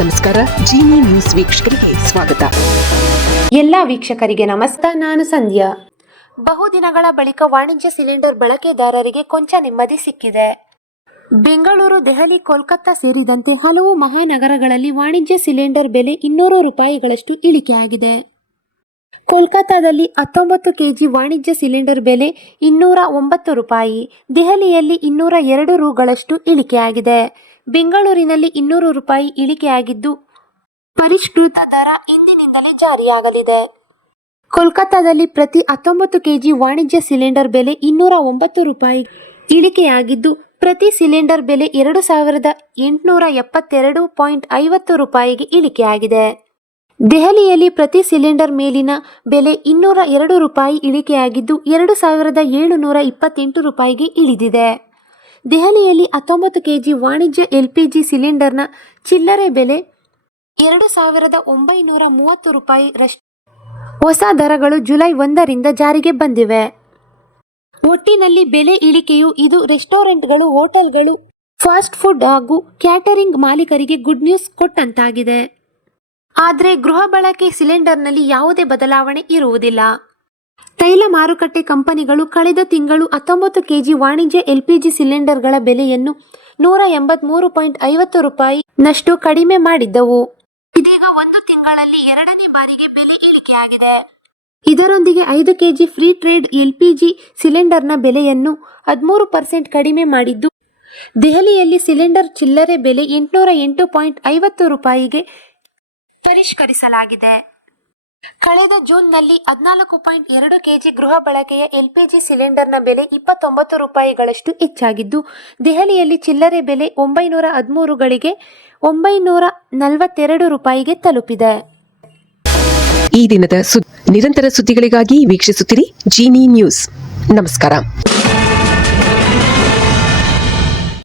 ನಮಸ್ಕಾರ. ಜಿನಿ ನ್ಯೂಸ್ ವೀಕ್ಷಕರಿಗೆ ಸ್ವಾಗತ. ಎಲ್ಲ ವೀಕ್ಷಕರಿಗೆ ನಮಸ್ಕಾರ. ನಾನು ಸಂಧ್ಯಾ. ಬಹುದಿನಗಳ ಬಳಿಕ ವಾಣಿಜ್ಯ ಸಿಲಿಂಡರ್ ಬಳಕೆದಾರರಿಗೆ ಕೊಂಚ ನೆಮ್ಮದಿ ಸಿಕ್ಕಿದೆ. ಬೆಂಗಳೂರು, ದೆಹಲಿ, ಕೋಲ್ಕತ್ತಾ ಸೇರಿದಂತೆ ಹಲವು ಮಹಾನಗರಗಳಲ್ಲಿ ವಾಣಿಜ್ಯ ಸಿಲಿಂಡರ್ ಬೆಲೆ 200 ರೂಪಾಯಿಗಳಷ್ಟು ಇಳಿಕೆಯಾಗಿದೆ. ಕೋಲ್ಕತ್ತಾದಲ್ಲಿ 19 ಕೆಜಿ ವಾಣಿಜ್ಯ ಸಿಲಿಂಡರ್ ಬೆಲೆ 209 ರೂಪಾಯಿ, ದೆಹಲಿಯಲ್ಲಿ 202 ರೂಗಳಷ್ಟು ಇಳಿಕೆಯಾಗಿದೆ. ಬೆಂಗಳೂರಿನಲ್ಲಿ 200 ರೂಪಾಯಿ ಇಳಿಕೆಯಾಗಿದ್ದು ಪರಿಷ್ಕೃತ ದರ ಇಂದಿನಿಂದಲೇ ಜಾರಿಯಾಗಲಿದೆ. ಕೋಲ್ಕತ್ತಾದಲ್ಲಿ ಪ್ರತಿ 19 ಕೆಜಿ ವಾಣಿಜ್ಯ ಸಿಲಿಂಡರ್ ಬೆಲೆ 209 ರೂಪಾಯಿ ಇಳಿಕೆಯಾಗಿದ್ದು ಪ್ರತಿ ಸಿಲಿಂಡರ್ ಬೆಲೆ 2872.50 ರೂಪಾಯಿಗೆ ಇಳಿಕೆಯಾಗಿದೆ. ದೆಹಲಿಯಲ್ಲಿ ಪ್ರತಿ ಸಿಲಿಂಡರ್ ಮೇಲಿನ ಬೆಲೆ 202 ರೂಪಾಯಿ ಇಳಿಕೆಯಾಗಿದ್ದು 2728 ರೂಪಾಯಿಗೆ ಇಳಿದಿದೆ. ದೆಹಲಿಯಲ್ಲಿ 19 ಕೆಜಿ ವಾಣಿಜ್ಯ LPG ಸಿಲಿಂಡರ್ನ ಚಿಲ್ಲರೆ ಬೆಲೆ 2930 ರೂಪಾಯಿ ರಷ್ಟು. ಹೊಸ ದರಗಳು ಜುಲೈ 1ರಿಂದ ಜಾರಿಗೆ ಬಂದಿವೆ. ಒಟ್ಟಿನಲ್ಲಿ ಬೆಲೆ ಇಳಿಕೆಯು ಇದು ರೆಸ್ಟೋರೆಂಟ್ಗಳು, ಹೋಟೆಲ್ಗಳು, ಫಾಸ್ಟ್ ಫುಡ್ ಹಾಗೂ ಕ್ಯಾಟರಿಂಗ್ ಮಾಲೀಕರಿಗೆ ಗುಡ್ ನ್ಯೂಸ್ ಕೊಟ್ಟಂತಾಗಿದೆ. ಆದರೆ ಗೃಹ ಬಳಕೆ ಸಿಲಿಂಡರ್ನಲ್ಲಿ ಯಾವುದೇ ಬದಲಾವಣೆ ಇರುವುದಿಲ್ಲ. ತೈಲ ಮಾರುಕಟ್ಟೆ ಕಂಪನಿಗಳು ಕಳೆದ ತಿಂಗಳು 19 ಕೆಜಿ ವಾಣಿಜ್ಯ LPG ಸಿಲಿಂಡರ್ಗಳ ಬೆಲೆಯನ್ನು 183.50 ರೂಪಾಯಿ ನಷ್ಟು ಕಡಿಮೆ ಮಾಡಿದ್ದವು. ಇದೀಗ ಒಂದು ತಿಂಗಳಲ್ಲಿ ಎರಡನೇ ಬಾರಿಗೆ ಬೆಲೆ ಇಳಿಕೆಯಾಗಿದೆ. ಇದರೊಂದಿಗೆ 5 ಕೆಜಿ ಫ್ರೀ ಟ್ರೇಡ್ LPG ಸಿಲಿಂಡರ್ನ ಬೆಲೆಯನ್ನು 13% ಕಡಿಮೆ ಮಾಡಿದ್ದು ದೆಹಲಿಯಲ್ಲಿ ಸಿಲಿಂಡರ್ ಚಿಲ್ಲರೆ ಬೆಲೆ 808.50 ರೂಪಾಯಿಗೆ ಪರಿಷ್ಕರಿಸಲಾಗಿದೆ. ಕಳೆದ ಜೂನ್ನಲ್ಲಿ 14.2 ಕೆಜಿ ಗೃಹ ಬಳಕೆಯ LPG ಸಿಲಿಂಡರ್ನ ಬೆಲೆ 29 ರೂಪಾಯಿಗಳಷ್ಟು ಹೆಚ್ಚಾಗಿದ್ದು ದೆಹಲಿಯಲ್ಲಿ ಚಿಲ್ಲರೆ ಬೆಲೆ 913ಗಳಿಗೆ 942 ರೂಪಾಯಿಗೆ ತಲುಪಿದೆ. ಈ ದಿನದ ನಿರಂತರ ಸುದ್ದಿಗಳಿಗಾಗಿ ವೀಕ್ಷಿಸುತ್ತಿರಿ ಜಿನಿ ನ್ಯೂಸ್. ನಮಸ್ಕಾರ.